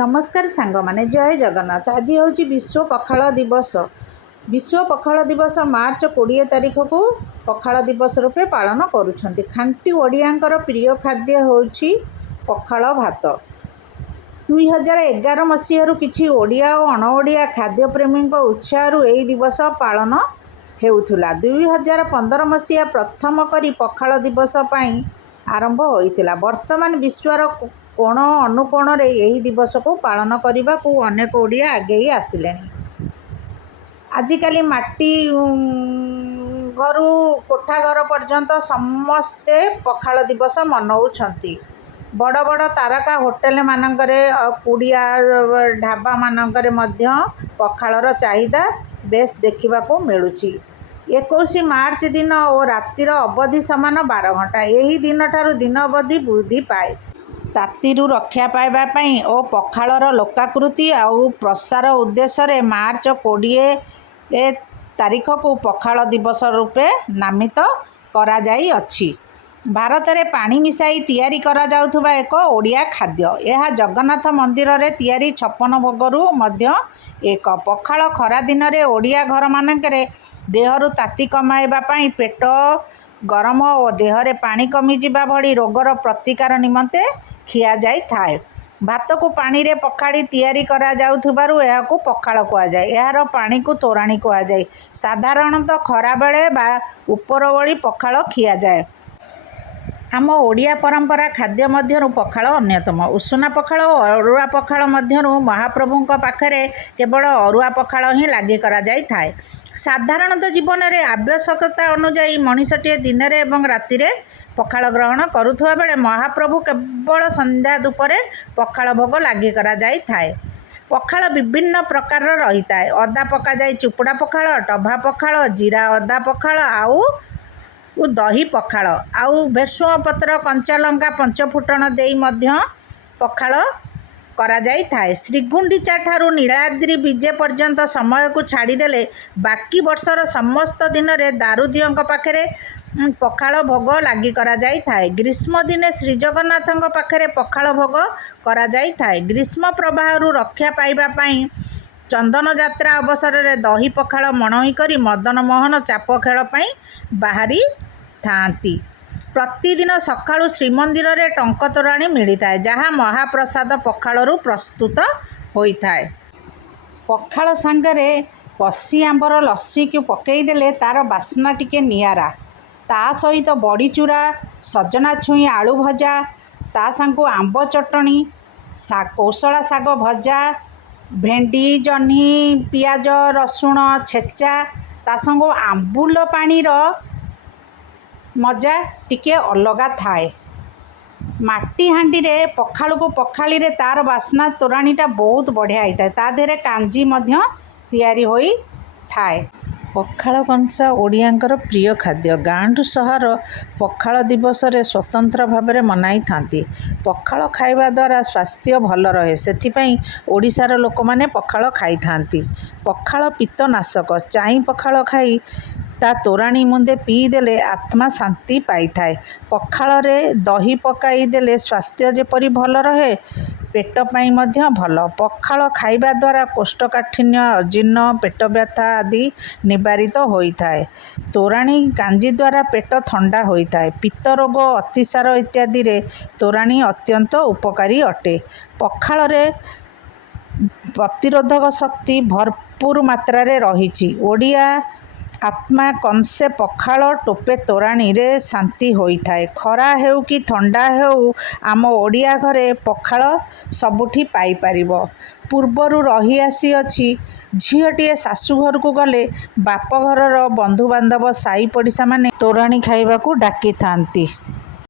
नमस्कार सांग माने जय जगन्नाथ। आज हूँ विश्व पखाल दिवस। विश्व पखाल दिवस मार्च 20 तारिख को पखाल दिवस रूपे पालन करुछंती। खांटी ओडियांकर प्रिय खाद्य होउछि पखाल भात। 2011 मसीह किछि ओडिया और अणओडिया खाद्यप्रेमी उत्साह यही दिवस पालन हेउथुला। 2015 मसीहा प्रथम करी पखाल दिवस पई आरंभ होइतिला। वर्तमान विश्वर कोण अनुकोण रे यही दिवस को पालन करने को अनेक ओडिया आगे आसिले। आजिकाली माटी घर कोठा घर पर्यंत समस्ते पखाल दिवस मनाउछंती। बड़ बड़ तारका होटेल मानकरे कुड़िया ढाबा मानकरे मध्य पखालर चाहिदा बेस देखा मिलुछि। 21 मार्च दिन और रातिर अवधि समान 12 घंटा। यही दिन ठारू दिन अवधि वृद्धि पाए। तातीरू रक्षा पाइबा पई और पखालर लोकाकृति आउ प्रसार उद्देश्य मार्च 20 तारिख को पखाल दिवस रूपे नामित करा जाई अछि। भारत में पानी मिसाई तैयारी करा जाउथुबा एक ओडिया खाद्य। यह जगन्नाथ मंदिर रे तैयारी 56 भोगरू मध्य एक। पखाल खरा दिन रे ओडिया घर मानकरे देहरु ताती कमाइबा पई पेट गरम और देहरे पानी कमी जिबा भली रोगर प्रतिकार निमंते खिया जाई थाए। भात को पानी रे पखाड़ी तैयारी करा जाउथुबारु एहाकू पखाल कुआ जाए। यार पानी को तोराणी कुआ जाए। साधारणतः खरा बेले बा उपरओଳି पखाल खिया जाए। आम ओडिया परंपरा खाद्य मध्यरु पखाल अन्यतम। उषुना पखाल और अरुआ पखाल मध्यरु महाप्रभु पाखरे केवल अरुआ पखाल ही लागी करा जाई थाए। साधारणतः जीवन में आवश्यकता अनुजाई मनीषटीए दिन में एवं राति पखाल ग्रहण करुवा बेले महाप्रभु केवल संध्या धूपरे पखाल भोग लागी करा जाई थाए। पखाल विभिन्न प्रकार रही थाए। अदा पका जाई चुपुड़ा पखाल, टभा पखाल, जीरा अदा पखाल आउ दही पखाल आउ भेसुआ पत्र कंचा लंका पंचफुटण देई मध्य पखाल करा जाई थाए। श्रीगुंडीचा ठारू नीलाद्रि विजे पर्यंत समय को छाड़ीदेले बाकी वर्षर समस्त दिन में दारुदियों पाखरे पखाल भोग लागी करा जाई थाए। ग्रीष्म दिने श्रीजगन्नाथ पाखरे पखाल भोग करा जाई थाए। ग्रीष्म प्रवाहरु रक्षा पाइबा पई चंदन यात्रा अवसर में दही पखाल मणई करी मदन मोहन चाप खेल पई बाहरी थांती। प्रतिदिन सकाळु श्रीमंदिर रे टंक तोराणी मिलता है जहाँ महाप्रसाद पखालरू प्रस्तुत होता है। पखाल सांगरे कसी आंबर लस्सी को पकईदेले तार बास्ना टिके नियारा। ता सहित बड़ी चूरा, सजना छुई आलू भजा, ता सांगू आंब चटणी, कौशला साग भजा, भेंडी जह्नी पियाज रसुण छेचा, ता सांगू आंबुल पानी मजा टिके अलगा थाए। माटी हांडी रे पखाल को पखाली रे तार बास्ना तोराणीटा बहुत बढ़िया होता है। ता देहरे कांजी मध्य तैयारी होई थाए। पखाल कंसा ओडियांकर प्रिय खाद्य। गाँठू सहर पखाल दिवस रे स्वतंत्र भाव में मनाई थांती। पखाल खाइबा द्वारा स्वास्थ्य भल रहे सेथिपई ओडिशार लोक माने पखाल खाई थांती। पखाल पित्तनाशक। चाई पखाल खाई ता तोराणी मुंदे पीदेले आत्मा शांति पाई थाए। पखाल रे दही पकाई देले स्वास्थ्य जेपरी भल रहे पेट पाई मध्य भल। पखाल खाइबा द्वारा कोष्ठकाठिन्य, अजीर्ण, पेट व्यथा आदि निवारित होता है। तोराणी कांजी द्वारा पेट ठंडा होता है। पित्त रोग, अतिसार इत्यादि रे तोराणी अत्यंत उपकारी अटे। पखाल रे प्रतिरोधक शक्ति भरपूर मात्रा रे रही। ओडिया आत्मा कंसे पखाल टोपे तोराणी रे शांति होता है। खरा हेउ कि ठंडा हेउ आम ओडिया घरे पखाल सबुठी पाई परिबो। पूर्वरु रही आसी अछि झीटीए शाशु घर को गले बाप घर बंधु बांधव साई पड़िशा माने तोराणी खाइबा को डाकी थांती।